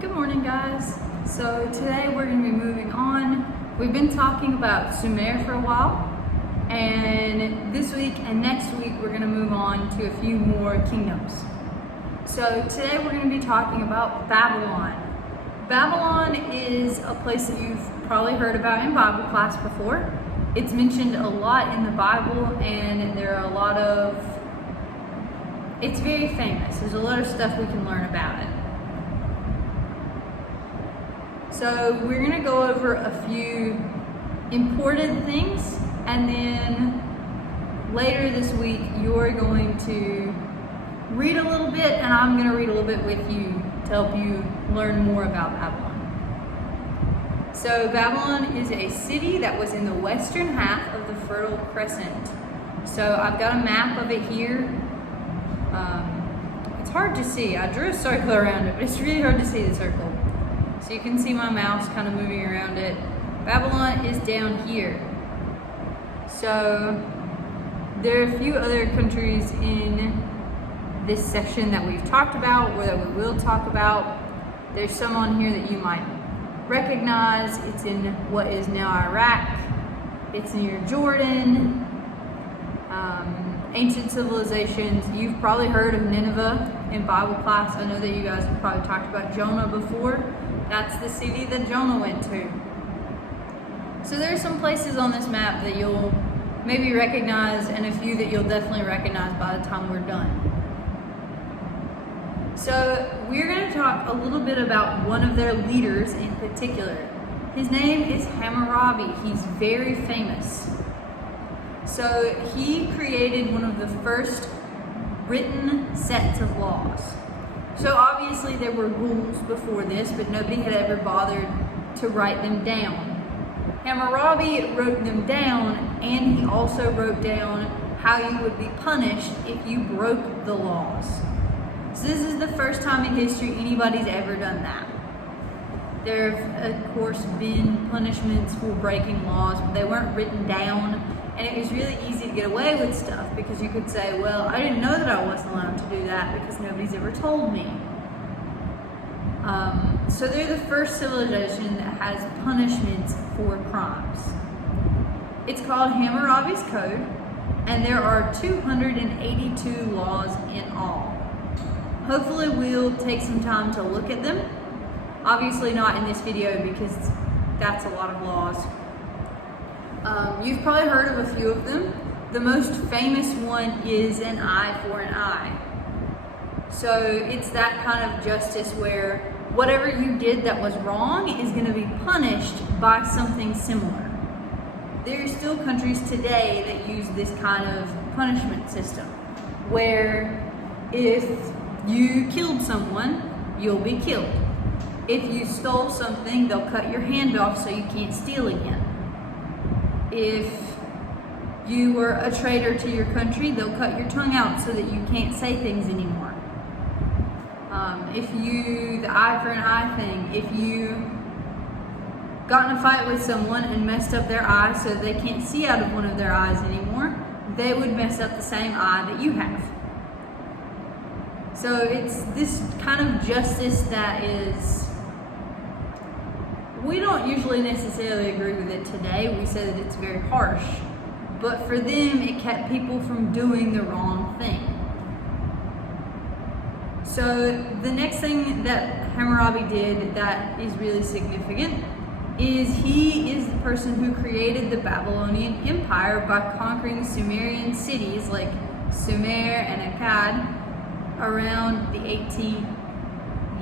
Good morning, guys. So today we're going to be moving on. We've been talking about Sumer for a while, and this week and next week we're going to move on to a few more kingdoms. So today we're going to be talking about Babylon. Babylon is a place that you've probably heard about in Bible class before. It's mentioned a lot in the Bible, and there are it's very famous. There's a lot of stuff we can learn about it. So we're going to go over a few important things, and then later this week you're going to read a little bit, and I'm going to read a little bit with you to help you learn more about Babylon. So Babylon is a city that was in the western half of the Fertile Crescent. So I've got a map of it here. It's hard to see. I drew a circle around it, but it's really hard to see the circle. So you can see my mouse kind of moving around it. Babylon is down here. So there are a few other countries in this section that we've talked about, or that we will talk about. There's some on here that you might recognize. It's in what is now Iraq. It's near Jordan. Ancient civilizations. You've probably heard of Nineveh in Bible class. I know that you guys have probably talked about Jonah before. That's the city that Jonah went to. So there are some places on this map that you'll maybe recognize, and a few that you'll definitely recognize by the time we're done. So we're going to talk a little bit about one of their leaders in particular. His name is Hammurabi. He's very famous. So he created one of the first written sets of laws. So obviously there were rules before this, but nobody had ever bothered to write them down. Hammurabi wrote them down, and he also wrote down how you would be punished if you broke the laws. So this is the first time in history anybody's ever done that. There have, of course, been punishments for breaking laws, but they weren't written down. And it was really easy to get away with stuff because you could say, well, I didn't know that I wasn't allowed to do that because nobody's ever told me. So they're the first civilization that has punishments for crimes. It's called Hammurabi's Code, and there are 282 laws in all. Hopefully we'll take some time to look at them. Obviously not in this video because that's a lot of laws. You've probably heard of a few of them. The most famous one is an eye for an eye. So it's that kind of justice where whatever you did that was wrong is going to be punished by something similar. There are still countries today that use this kind of punishment system, where if you killed someone, you'll be killed. If you stole something, they'll cut your hand off so you can't steal again. If you were a traitor to your country, they'll cut your tongue out so that you can't say things anymore. The eye for an eye thing, if you got in a fight with someone and messed up their eye so they can't see out of one of their eyes anymore, they would mess up the same eye that you have. So it's this kind of justice that we don't usually necessarily agree with it today. We say that it's very harsh. But for them, it kept people from doing the wrong thing. So the next thing that Hammurabi did that is really significant is he is the person who created the Babylonian Empire by conquering Sumerian cities like Sumer and Akkad around the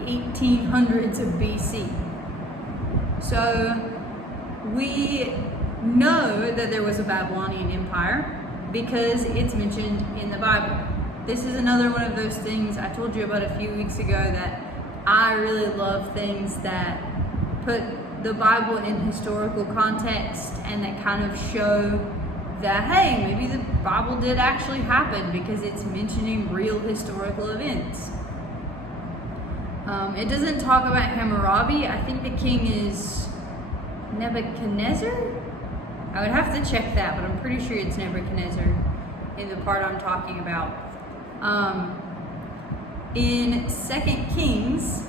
1800s of BC. So we know that there was a Babylonian Empire because it's mentioned in the Bible. This is another one of those things I told you about a few weeks ago, that I really love things that put the Bible in historical context and that kind of show that, hey, maybe the Bible did actually happen because it's mentioning real historical events. It doesn't talk about Hammurabi. I think the king is Nebuchadnezzar. I would have to check that, but I'm pretty sure it's Nebuchadnezzar in the part I'm talking about. In 2 Kings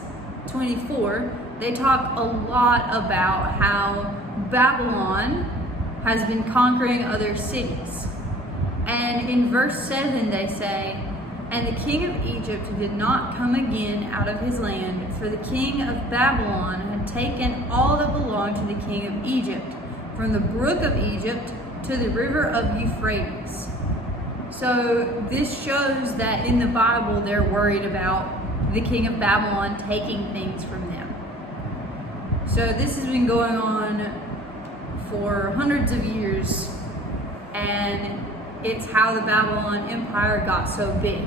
24, they talk a lot about how Babylon has been conquering other cities. And in verse 7 they say, "And the king of Egypt did not come again out of his land, for the king of Babylon had taken all that belonged to the king of Egypt, from the brook of Egypt to the river of Euphrates." So this shows that in the Bible they're worried about the king of Babylon taking things from them. So this has been going on for hundreds of years, and it's how the Babylon Empire got so big.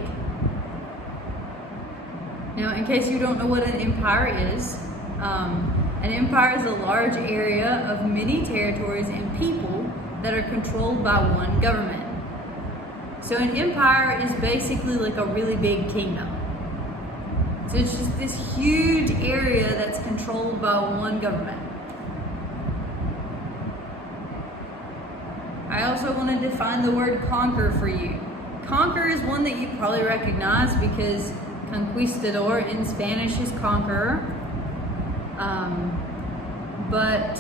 Now, in case you don't know what an empire is, an empire is a large area of many territories and people that are controlled by one government. So an empire is basically like a really big kingdom. So it's just this huge area that's controlled by one government. I also want to define the word conquer for you. Conquer is one that you probably recognize because conquistador in Spanish is conqueror. But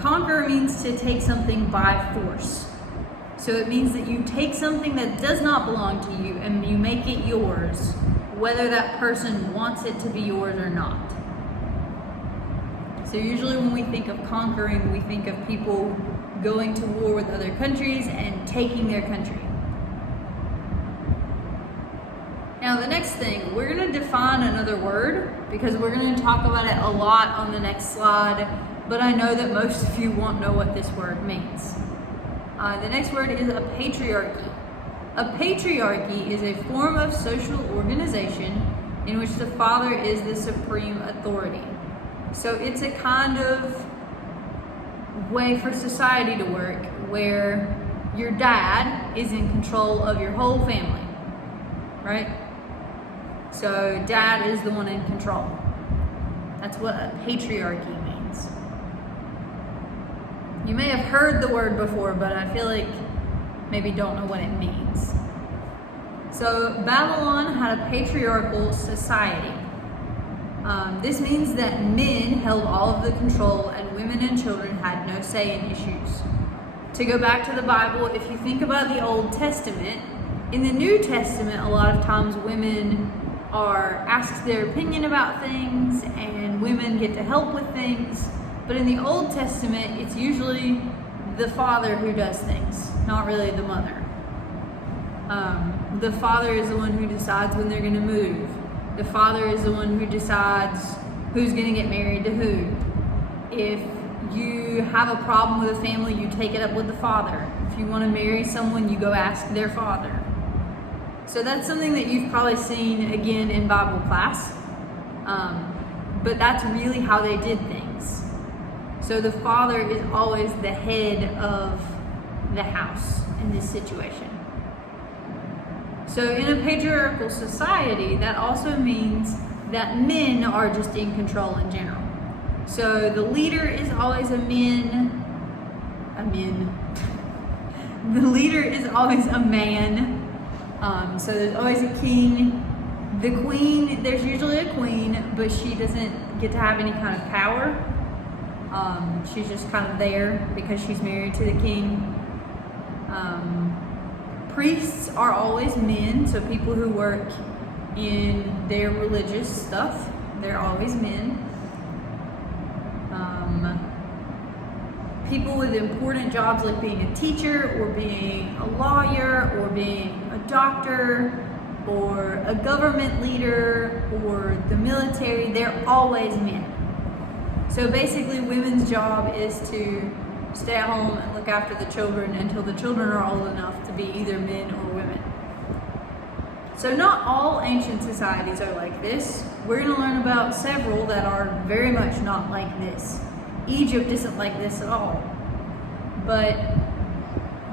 conquer means to take something by force. So it means that you take something that does not belong to you and you make it yours, whether that person wants it to be yours or not. So usually when we think of conquering, we think of people going to war with other countries and taking their country. Now the next thing, we're going to define another word because we're going to talk about it a lot on the next slide, but I know that most of you won't know what this word means. The next word is a patriarchy. A patriarchy is a form of social organization in which the father is the supreme authority. So it's a kind of way for society to work where your dad is in control of your whole family, right? So dad is the one in control. That's what a patriarchy means. You may have heard the word before, but I feel like maybe don't know what it means. So Babylon had a patriarchal society. This means that men held all of the control and women and children had no say in issues. To go back to the Bible, if you think about the Old Testament, in the New Testament, a lot of times women are asked their opinion about things and women get to help with things. But in the Old Testament, it's usually the father who does things, not really the mother. The father is the one who decides when they're going to move. The father is the one who decides who's going to get married to who. If you have a problem with a family, you take it up with the father. If you want to marry someone, you go ask their father. So that's something that you've probably seen again in Bible class. But that's really how they did things. So the father is always the head of the house in this situation. So in a patriarchal society, that also means that men are just in control in general. So the leader is always a man. The leader is always a man. So there's always a king. The queen, there's usually a queen, but she doesn't get to have any kind of power. She's just kind of there because she's married to the king. Priests are always men, so people who work in their religious stuff, they're always men. People with important jobs like being a teacher or being a lawyer or being a doctor or a government leader or the military, they're always men. So basically women's job is to stay at home and look after the children until the children are old enough to be either men or women. So not all ancient societies are like this. We're going to learn about several that are very much not like this. Egypt isn't like this at all. But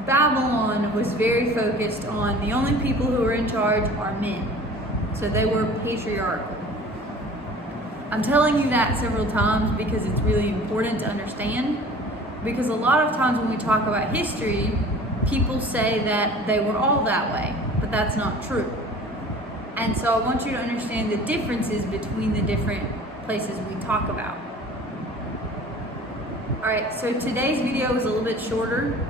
Babylon was very focused on the only people who are in charge are men. So they were patriarchal. I'm telling you that several times because it's really important to understand. Because a lot of times when we talk about history, people say that they were all that way, but that's not true. And so I want you to understand the differences between the different places we talk about. Alright, so today's video is a little bit shorter.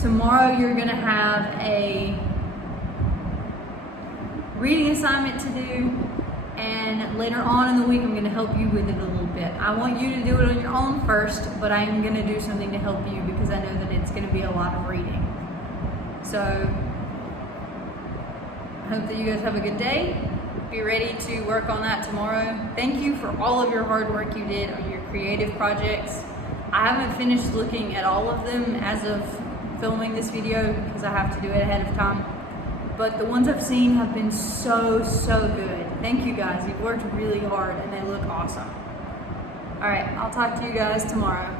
Tomorrow you're going to have a reading assignment to do, and later on in the week I'm going to help you with it a little bit. I want you to do it on your own first, but I am going to do something to help you because I know that it's going to be a lot of reading. So I hope that you guys have a good day. Be ready to work on that tomorrow. Thank you for all of your hard work you did on your creative projects. I haven't finished looking at all of them as of filming this video because I have to do it ahead of time. But the ones I've seen have been so good. Thank you guys. You've worked really hard and they look awesome. All right, I'll talk to you guys tomorrow.